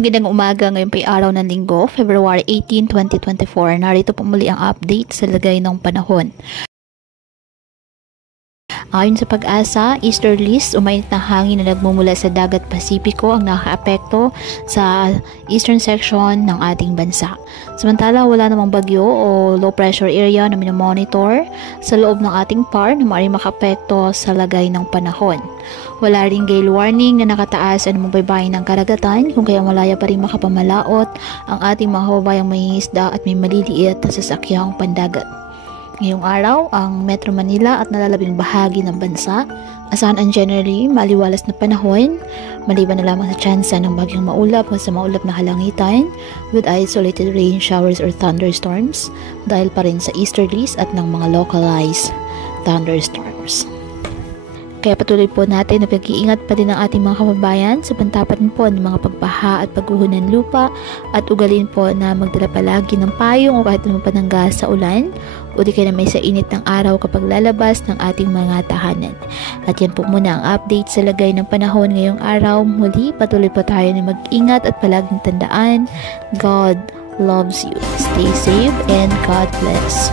Magandang umaga, ngayon po ay araw ng linggo, February 18, 2024. Narito po muli ang update sa lagay ng panahon. Ayon sa Pag-asa, easterlies, umainit na hangin na nagmumula sa dagat Pasipiko ang nakakaapekto sa eastern section ng ating bansa. Samantala, wala namang bagyo o low pressure area na minomonitor sa loob ng ating PAR na maaaring makaapekto sa lagay ng panahon. Wala ring gale warning na nakataas sa baybayin ng karagatan, kung kaya malaya pa rin makapamalaot ang ating mga kababayang mangingisda at may maliliit na sasakyang pandagat. Ngayong araw, ang Metro Manila at nalalabing bahagi ng bansa, asahan ang generally maliwalas na panahon, maliban na lamang sa tsansa ng bagyong maulap o sa maulap na kalangitan with isolated rain showers or thunderstorms dahil pa rin sa easterlies at ng mga localized thunderstorms. Kaya patuloy po natin na pag-iingat pa din ang ating mga kababayan sa pantapat po ng mga pagbaha at pagguho ng lupa at ugalin po na magdala palagi ng payong o kahit naman panangga sa ulan o di kaya na may sa init ng araw kapag lalabas ng ating mga tahanan. At yan po muna ang update sa lagay ng panahon ngayong araw. Muli, patuloy po tayo na mag-ingat at palaging tandaan, God loves you. Stay safe and God bless.